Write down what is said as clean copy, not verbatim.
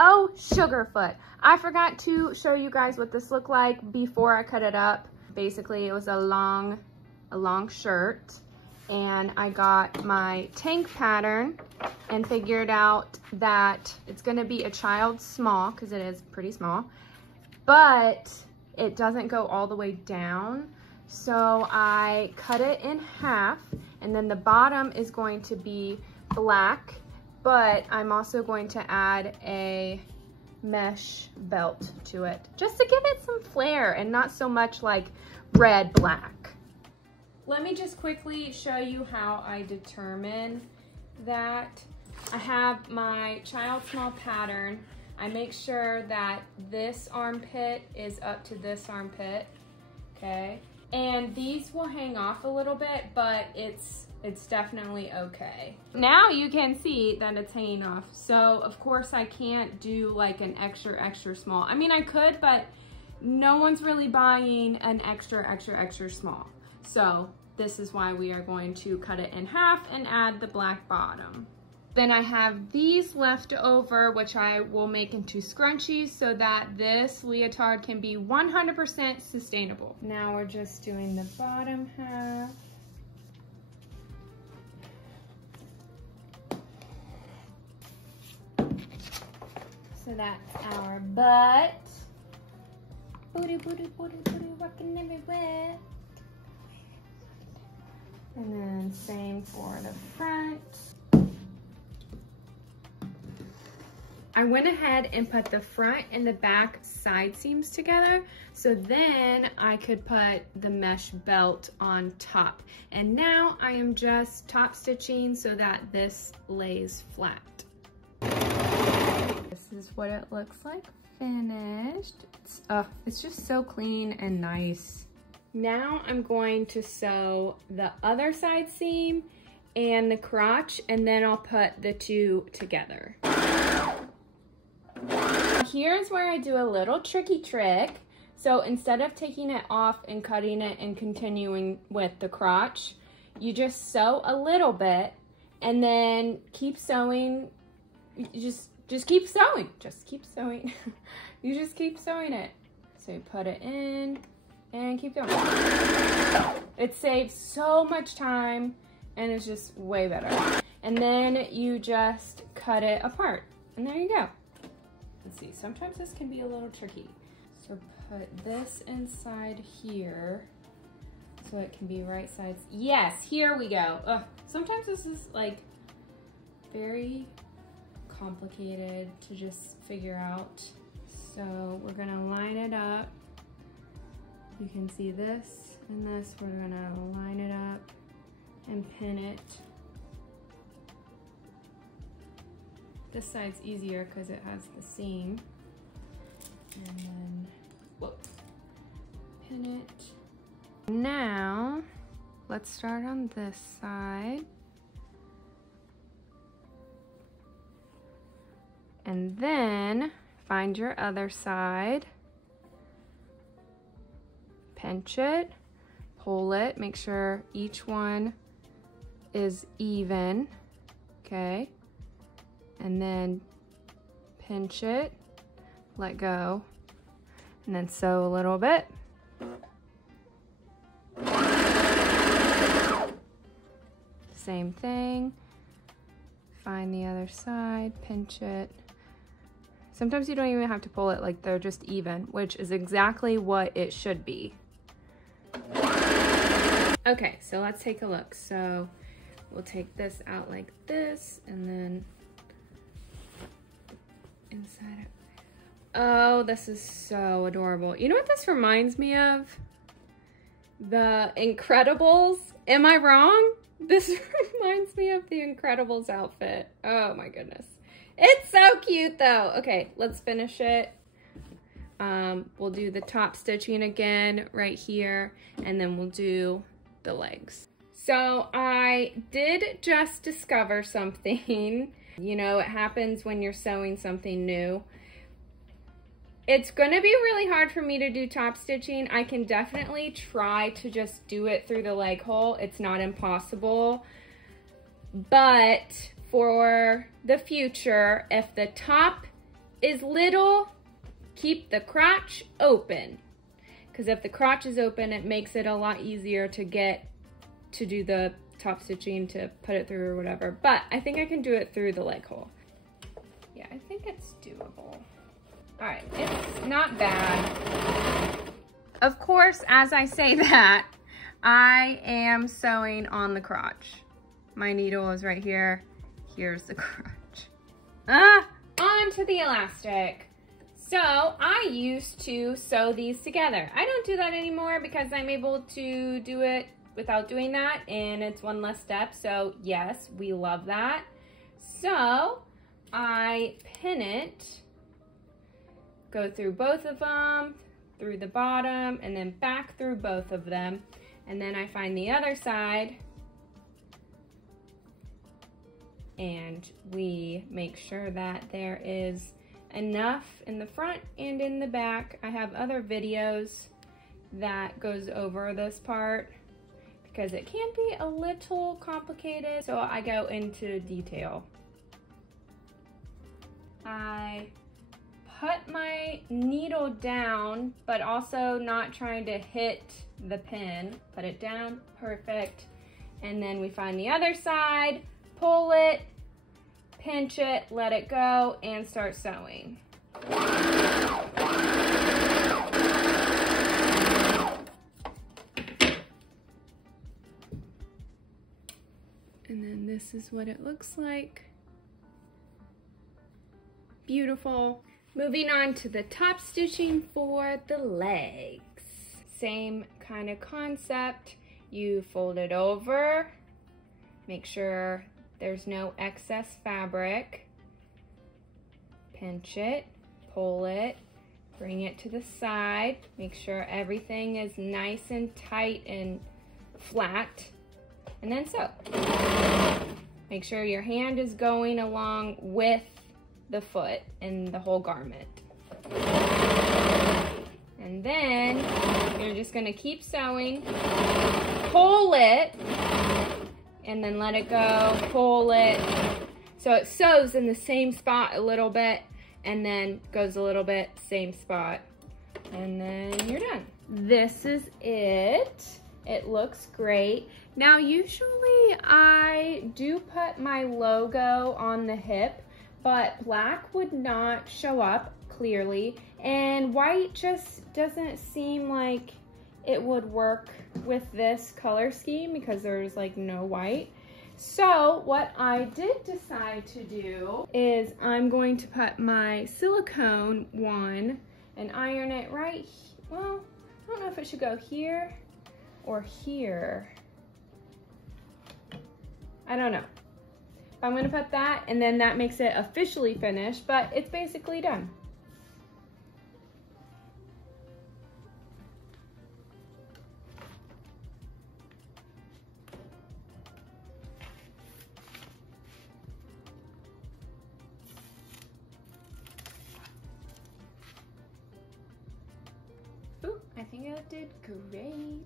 Oh, Sugarfoot. I forgot to show you guys what this looked like before I cut it up. Basically, it was a long shirt, and I got my tank pattern and figured out that it's gonna be a child small, because it is pretty small, but it doesn't go all the way down. So I cut it in half, and then the bottom is going to be black, but I'm also going to add a mesh belt to it just to give it some flair and not so much like red black. Let me just quickly show you how I determine that. I have my child small pattern. I make sure that this armpit is up to this armpit, okay? And these will hang off a little bit, but it's definitely okay. Now you can see that it's hanging off. So of course I can't do like an extra small. I mean, I could, but no one's really buying an extra small. So this is why we are going to cut it in half and add the black bottom. Then I have these left over, which I will make into scrunchies so that this leotard can be 100% sustainable. Now we're just doing the bottom half. So that's our butt. Booty, booty, booty, booty, rocking everywhere. And then same for the front. I went ahead and put the front and the back side seams together, so then I could put the mesh belt on top. And now I am just top stitching so that this lays flat. This is what it looks like finished. It's just so clean and nice. Now I'm going to sew the other side seam and the crotch, and then I'll put the two together. Here's where I do a little tricky trick. So instead of taking it off and cutting it and continuing with the crotch, you just sew a little bit and then keep sewing. Just keep sewing. Just keep sewing. You just keep sewing it. So you put it in and keep going. It saves so much time and it's just way better. And then you just cut it apart and there you go. Let's see, sometimes this can be a little tricky. So put this inside here so it can be right sides. Yes, here we go. Ugh, sometimes this is like very complicated to just figure out. So we're gonna line it up. You can see this and this. We're gonna line it up and pin it. This side's easier because it has the seam. And then, whoops, pin it. Now, let's start on this side. And then, find your other side. Pinch it, pull it, make sure each one is even, okay? And then pinch it, let go, and then sew a little bit. Same thing, find the other side, pinch it. Sometimes you don't even have to pull it, like they're just even, which is exactly what it should be. Okay, so let's take a look. So we'll take this out like this, and then inside it. Oh, this is so adorable. You know what this reminds me of? The Incredibles. Am I wrong? This reminds me of the Incredibles outfit. Oh my goodness. It's so cute though. Okay, let's finish it. We'll do the top stitching again right here, and then we'll do the legs. So I did just discover something. You know, it happens when you're sewing something new. It's gonna be really hard for me to do top stitching. I can definitely try to just do it through the leg hole. It's not impossible. But for the future, if the top is little, keep the crotch open. Because if the crotch is open, it makes it a lot easier to do the top stitching, to put it through or whatever. But I think I can do it through the leg hole. Yeah, I think it's doable. All right, it's not bad. Of course, as I say that, I am sewing on the crotch. My needle is right here. Here's the crotch. Onto the elastic. So I used to sew these together. I don't do that anymore because I'm able to do it without doing that, and it's one less step. So yes, we love that. So I pin it, go through both of them, through the bottom, and then back through both of them. And then I find the other side, and we make sure that there is enough in the front and in the back. I have other videos that goes over this part because it can be a little complicated, so I go into detail. I put my needle down, but also not trying to hit the pin. Put it down, perfect. And then we find the other side, pull it, pinch it, let it go, and start sewing. And then this is what it looks like. Beautiful. Moving on to the top stitching for the legs. Same kind of concept. You fold it over, make sure there's no excess fabric, pinch it, pull it, bring it to the side, make sure everything is nice and tight and flat, and then sew. Make sure your hand is going along with the foot and the whole garment. And then you're just gonna keep sewing, pull it, and then let it go, pull it. So it sews in the same spot a little bit, and then goes a little bit, same spot, and then you're done. This is it. It looks great. Now, usually I do put my logo on the hip, but black would not show up clearly, and white just doesn't seem like it would work with this color scheme because there's like no white. So what I did decide to do is I'm going to put my silicone one and iron it right, well, I don't know if it should go here or here. I don't know. I'm gonna put that, and then that makes it officially finished, but it's basically done. Ooh, I think I did great.